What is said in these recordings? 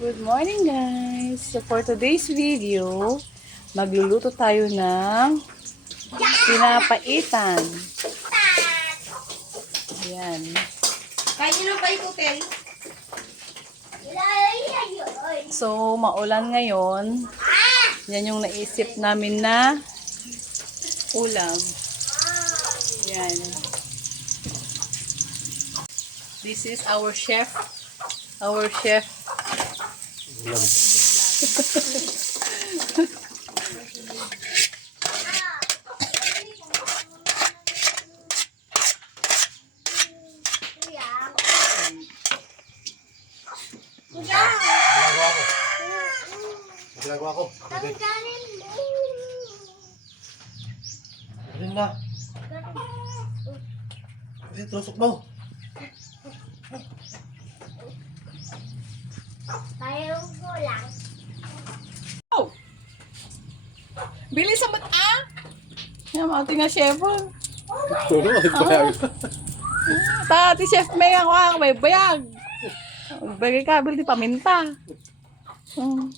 Good morning guys! So for today's video, magluluto tayo ng pinapaitan. Ayan. Kain nyo kayo, Kutel. So maulan ngayon. Yan yung naisip namin na ulam. Yan. This is our chef. Our chef. Ginagawa ko. Ginagawa ko. Rin na. Kasi tusok mo. Oh! Bilis sa mat... Ah! Yan, mati nga chef. Tulo, bayag. Tati chef may ako ako may bayag. Bagay ka, bil di paminta. Hmm.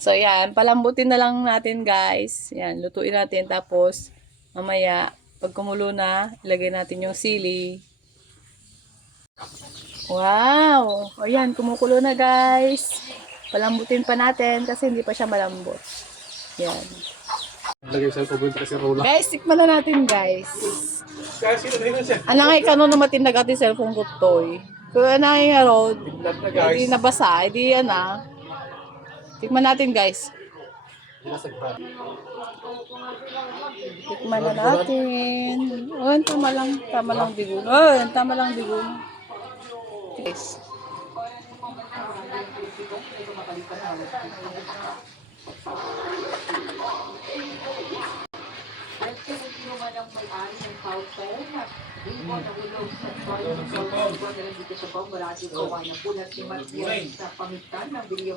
So yan, palambutin na lang natin guys. Yan, lutuin natin tapos mamaya pag kumulo na, ilagay natin yung sili. Wow! O yan, kumukulo na guys. Palambutin pa natin kasi hindi pa siya malambot. Yan. Lagay sa paborito kasi rola. Guys, tikman na natin guys. Kasi na siya? Anang ay kanon na matindag ati cellphone ko toy. Kung araw, Tignan na hindi nabasa, hindi yan ah. Tikman natin guys. Tikman na natin. Oh, tama lang, tama lang digun. Oh, tama lang please. At sinunod naman ang may-ari mm. ng Pautel na Ribo na hulog sa Troyo ng Pautel na lang dito sa Bongo Radyo Gawa na pulat si Matias mm. sa pamitan ng Bilyaw.